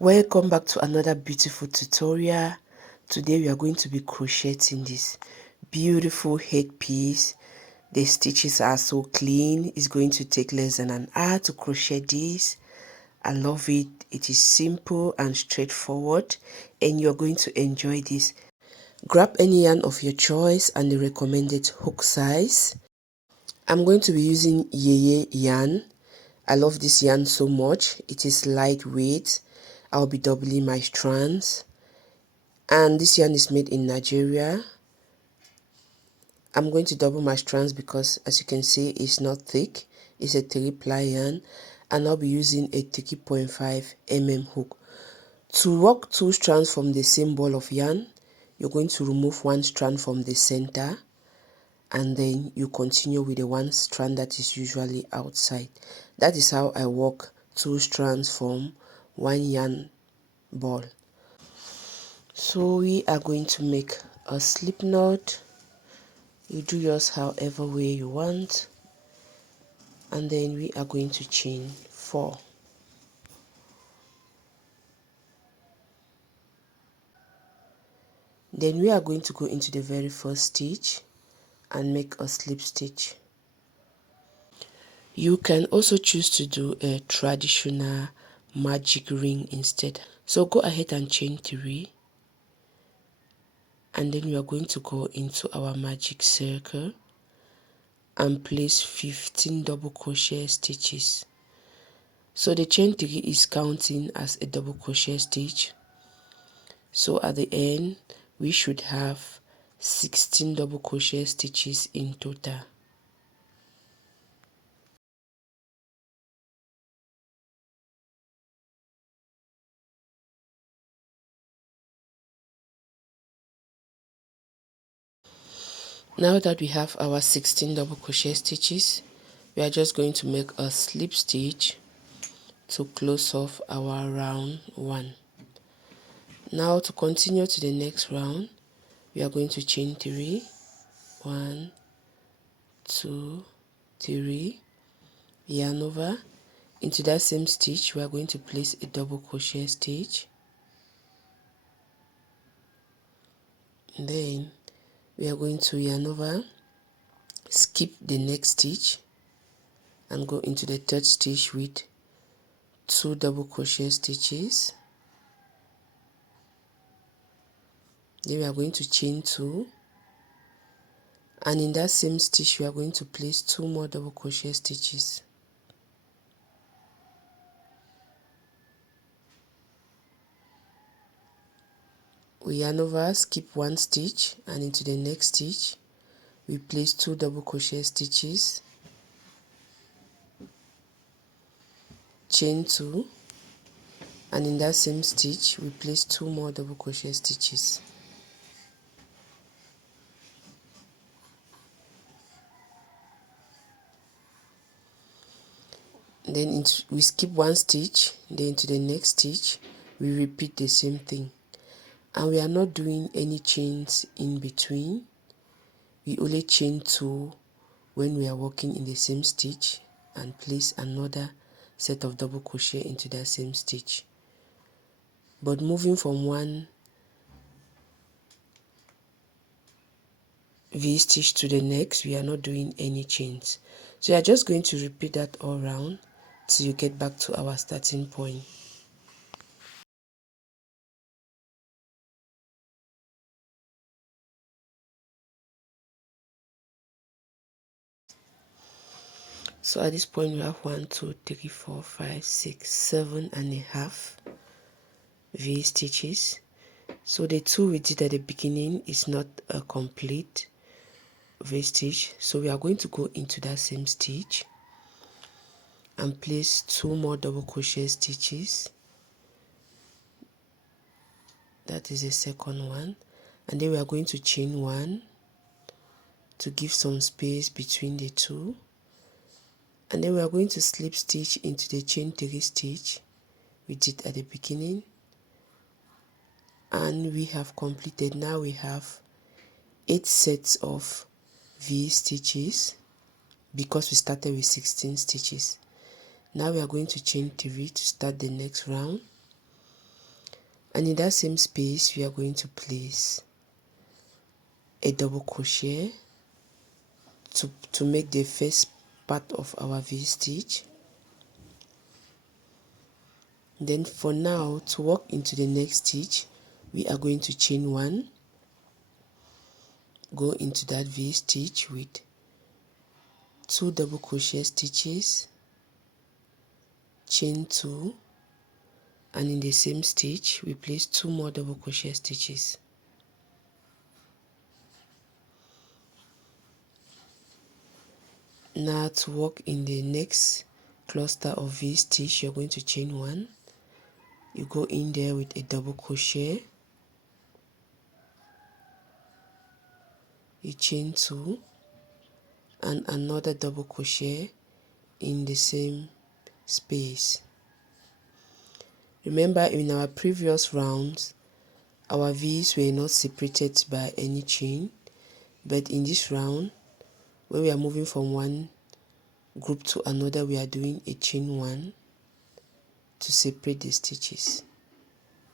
Welcome back to another beautiful tutorial. Today we are going to be crocheting this beautiful headpiece. The stitches are so clean. It's going to take less than an hour to crochet this. I love it. It is simple and straightforward, and you're going to enjoy this. Grab any yarn of your choice and the recommended hook size. I'm going to be using Yeye yarn. I love this yarn so much. It is lightweight. I'll be doubling my strands, and this yarn is made in Nigeria. I'm going to double my strands because, as you can see, it's not thick. It's a 3-ply yarn, and I'll be using a 3.5 mm hook. To work 2 strands from the same ball of yarn, you're going to remove 1 strand from the center, and then you continue with the 1 strand that is usually outside. That is how I work 2 strands from 1 yarn ball. So we are going to make a slip knot. You do yours however way you want, and then we are going to chain 4. Then we are going to go into the very first stitch and make a slip stitch. You can also choose to do a traditional magic ring instead. So go ahead and chain 3, and then we are going to go into our magic circle and place 15 double crochet stitches. So the chain 3 is counting as a double crochet stitch. So at the end we should have 16 double crochet stitches in total. Now that we have our 16 double crochet stitches, we are just going to make a slip stitch to close off our round 1. Now to continue to the next round, we are going to chain 3, 1, 2, 3, yarn over. Into that same stitch we are going to place a double crochet stitch, and then we are going to yarn over, skip the next stitch and go into the 3rd stitch with 2 double crochet stitches. Then we are going to chain 2, and in that same stitch we are going to place 2 more double crochet stitches. We yarn over, skip 1 stitch, and into the next stitch we place 2 double crochet stitches, chain 2, and in that same stitch we place 2 more double crochet stitches. Then we skip 1 stitch, then into the next stitch we repeat the same thing, and we are not doing any chains in between. We only chain 2 when we are working in the same stitch and place another set of double crochet into that same stitch. But moving from one V stitch to the next, we are not doing any chains. So you are just going to repeat that all round till you get back to our starting point. So at this point we have 1, 2, 3, 4, 5, 6, 7 and a half V stitches. So the 2 we did at the beginning is not a complete V stitch, so we are going to go into that same stitch and place 2 more double crochet stitches. That is the second one, and then we are going to chain 1 to give some space between the 2, and then we are going to slip stitch into the chain 3 stitch we did at the beginning, and we have completed. Now we have 8 sets of V stitches because we started with 16 stitches. Now we are going to chain 3 to start the next round, And in that same space we are going to place a double crochet to make the first part of our V-stitch. Then for now, to walk into the next stitch, we are going to chain 1, go into that V-stitch with 2 double crochet stitches, chain 2, and in the same stitch we place 2 more double crochet stitches. Now to walk in the next cluster of V-stitch, you're going to chain 1, you go in there with a double crochet, you chain 2 and another double crochet in the same space. Remember, in our previous rounds our V's were not separated by any chain, but in this round, when we are moving from one group to another, we are doing a chain 1 to separate the stitches.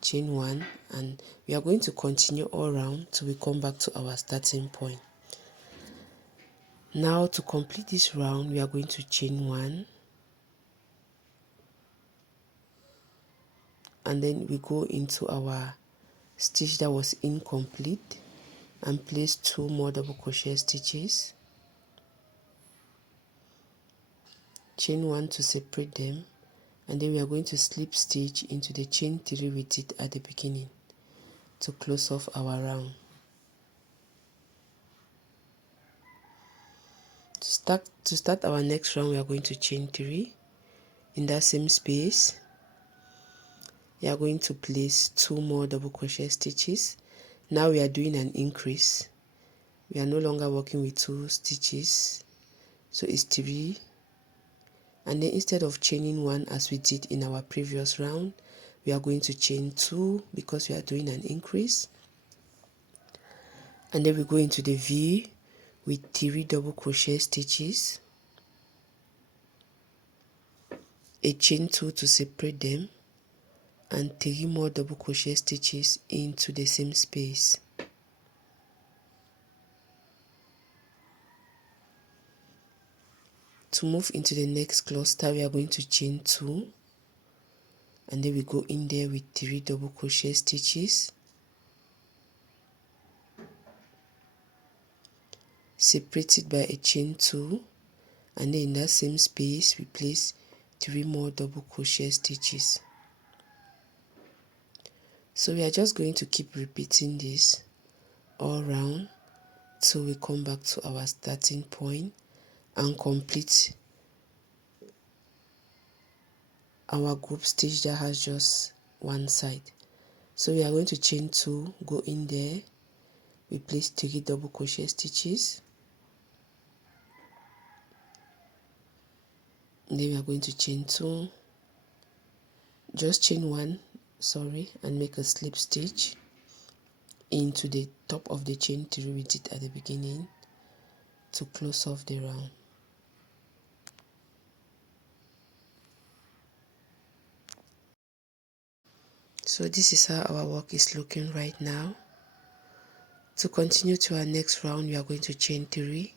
Chain 1, and we are going to continue all round till we come back to our starting point. Now to complete this round, we are going to chain 1, and then we go into our stitch that was incomplete and place 2 more double crochet stitches, chain 1 to separate them, and then we are going to slip stitch into the chain 3 we did at the beginning to close off our round. To start our next round, we are going to chain 3 in that same space. We are going to place 2 more double crochet stitches. Now we are doing an increase. We are no longer working with 2 stitches, so it's 3, and then instead of chaining 1 as we did in our previous round, we are going to chain 2 because we are doing an increase, and then we go into the V with 3 double crochet stitches, a chain 2 to separate them, and 3 more double crochet stitches into the same space. To move into the next cluster, we are going to chain 2, and then we go in there with 3 double crochet stitches, separated by a chain 2, and then in that same space we place 3 more double crochet stitches. So we are just going to keep repeating this all round till we come back to our starting point and complete our group stitch that has just one side. So we are going to chain 2, go in there, we place 3 double crochet stitches, and then we are going to chain 2, just chain 1, and make a slip stitch into the top of the chain 3 we did at the beginning to close off the round. So this is how our work is looking right now. To continue to our next round, we are going to chain 3,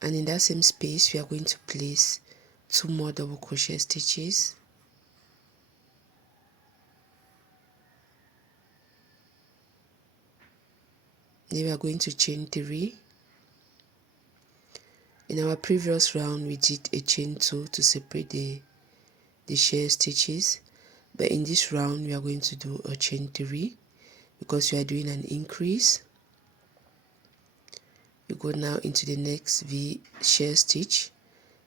and in that same space we are going to place 2 more double crochet stitches, then we are going to chain 3. In our previous round we did a chain 2 to separate the shell stitches, but in this round we are going to do a chain 3 because we are doing an increase. You go now into the next V shell stitch,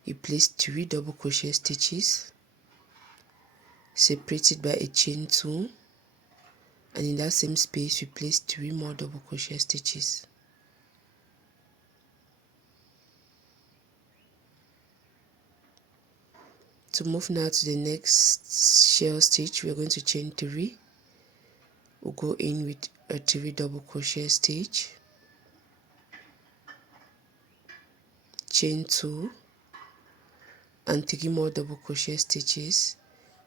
you place 3 double crochet stitches, separated by a chain 2, and in that same space we place 3 more double crochet stitches. To move now to the next shell stitch, we are going to chain 3. We'll go in with a 3 double crochet stitch, chain 2, and 3 more double crochet stitches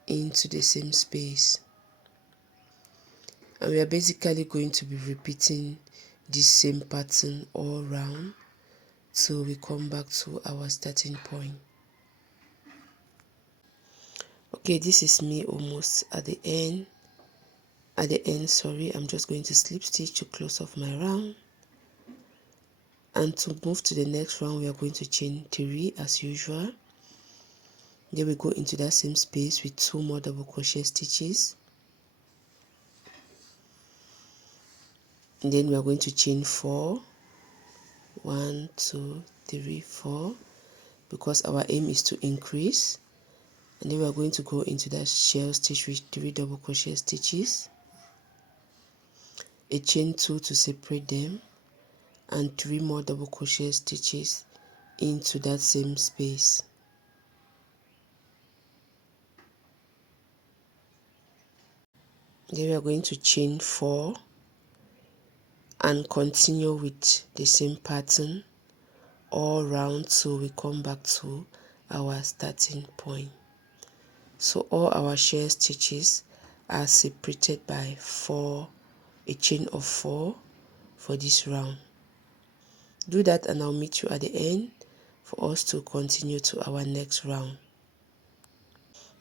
into the same space. And we are basically going to be repeating this same pattern all round till we come back to our starting point. Okay, this is me almost at the end. I'm just going to slip stitch to close off my round. And to move to the next round, we are going to chain 3 as usual. Then we go into that same space with 2 more double crochet stitches. And then we are going to chain 4. 1, 2, 3, 4, because our aim is to increase. And then we are going to go into that shell stitch with 3 double crochet stitches, a chain 2 to separate them, and 3 more double crochet stitches into that same space. Then we are going to chain 4 and continue with the same pattern all round till we come back to our starting point. So all our shell stitches are separated by a chain of 4 for this round. Do that and I'll meet you at the end for us to continue to our next round.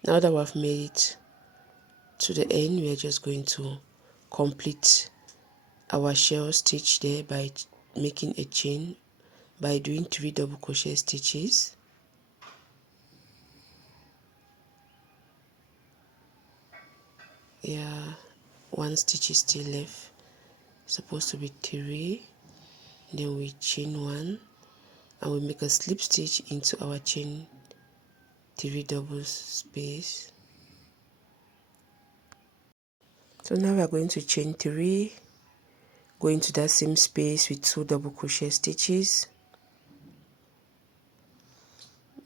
Now that we've made it to the end, we are just going to complete our shell stitch there by making a chain by doing 3 double crochet stitches. Yeah, 1 stitch is still left, supposed to be 3. Then we chain 1 and we make a slip stitch into our chain 3 doubles space. So now we are going to chain 3, go into that same space with 2 double crochet stitches.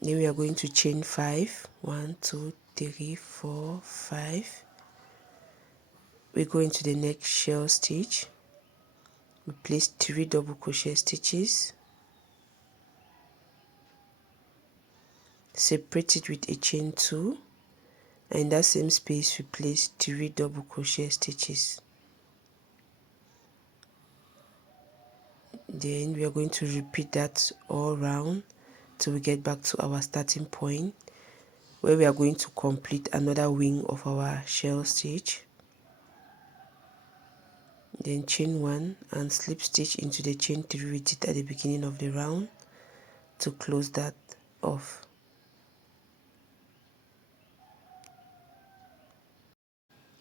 Then we are going to chain 5. 1, 2, 3, 4, 5. We go into the next shell stitch. We place 3 double crochet stitches. Separate it with a chain 2. And in that same space we place 3 double crochet stitches. Then we are going to repeat that all round till we get back to our starting point, where we are going to complete another wing of our shell stitch. Then chain 1 and slip stitch into the chain 3 we did at the beginning of the round to close that off.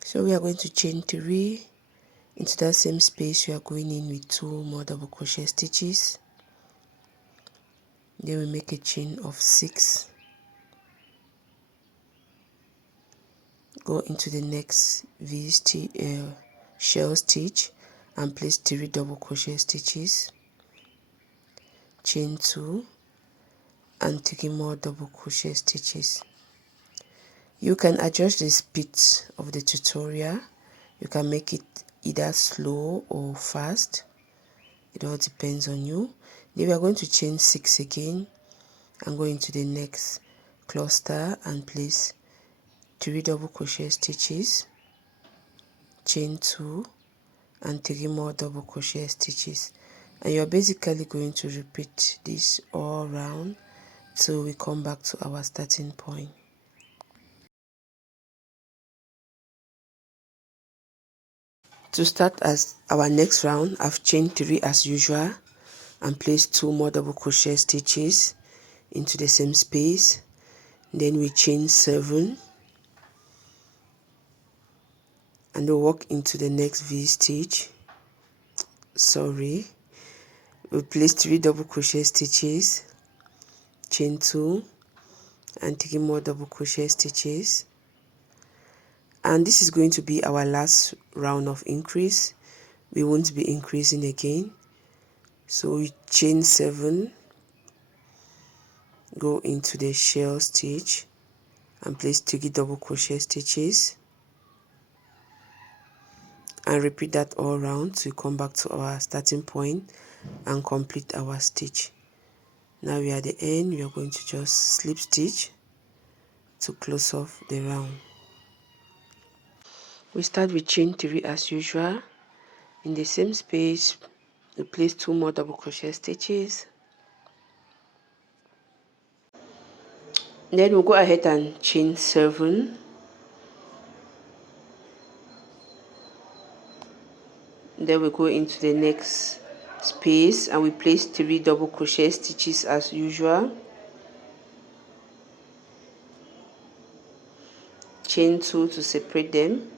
So we are going to chain 3 into that same space. We are going in with 2 more double crochet stitches. Then we make a chain of 6. Go into the next shell stitch and place 3 double crochet stitches. Chain 2 and 3 more double crochet stitches. You can adjust the speed of the tutorial. You can make it either slow or fast. It all depends on you. Then we are going to chain 6 again and go into the next cluster and place 3 double crochet stitches, chain 2 and 3 more double crochet stitches. And you're basically going to repeat this all round till we come back to our starting point. To start as our next round, I've chained 3 as usual and placed 2 more double crochet stitches into the same space. Then we chain 7 and we walk into the next V stitch. We place 3 double crochet stitches, chain 2 and 3 more double crochet stitches. And this is going to be our last round of increase. We won't be increasing again. So we chain 7, go into the shell stitch and place 3 double crochet stitches and repeat that all round to come back to our starting point and complete our stitch. Now we are at the end. We are going to just slip stitch to close off the round. We start with chain 3 as usual. In the same space, we place 2 more double crochet stitches. Then we'll go ahead and chain 7. Then we go into the next space and we place 3 double crochet stitches as usual. Chain 2 to separate them,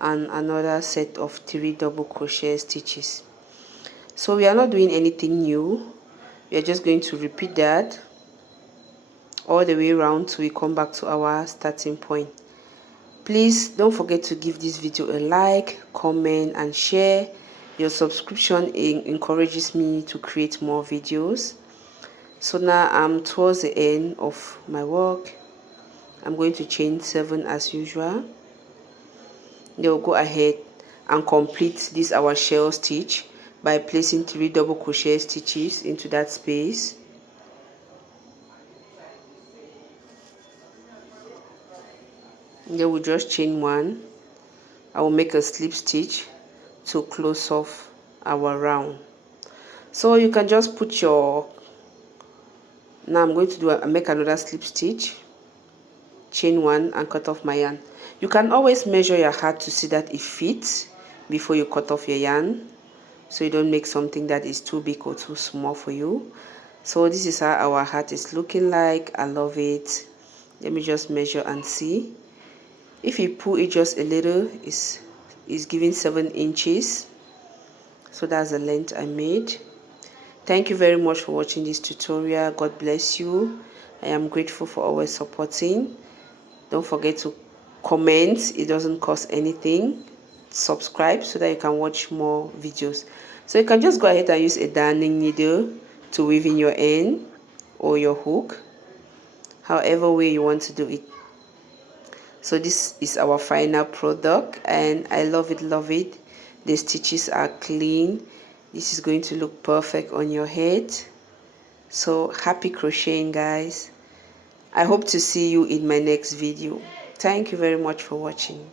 and another set of 3 double crochet stitches. So we are not doing anything new, we are just going to repeat that all the way around till we come back to our starting point. Please don't forget to give this video a like, comment and share. Your subscription encourages me to create more videos. So now I'm towards the end of my work. I'm going to chain 7 as usual. Then we'll go ahead and complete this our shell stitch by placing 3 double crochet stitches into that space. And then we'll just chain 1. I will make a slip stitch to close off our round. So you can just put your, now I'm going to make another slip stitch, chain 1 and cut off my yarn. You can always measure your heart to see that it fits before you cut off your yarn, so you don't make something that is too big or too small for you. So this is how our heart is looking like. I love it. Let me just measure and see. If you pull it just a little, it's giving 7 inches. So that's the length I made. Thank you very much for watching this tutorial. God bless you. I am grateful for always supporting. Don't forget to comment. It doesn't cost anything. Subscribe so that you can watch more videos. So you can just go ahead and use a darning needle to weave in your end or your hook, however way you want to do it. So this is our final product and I love it, love it. The stitches are clean. This is going to look perfect on your head. So happy crocheting, guys. I hope to see you in my next video. Thank you very much for watching.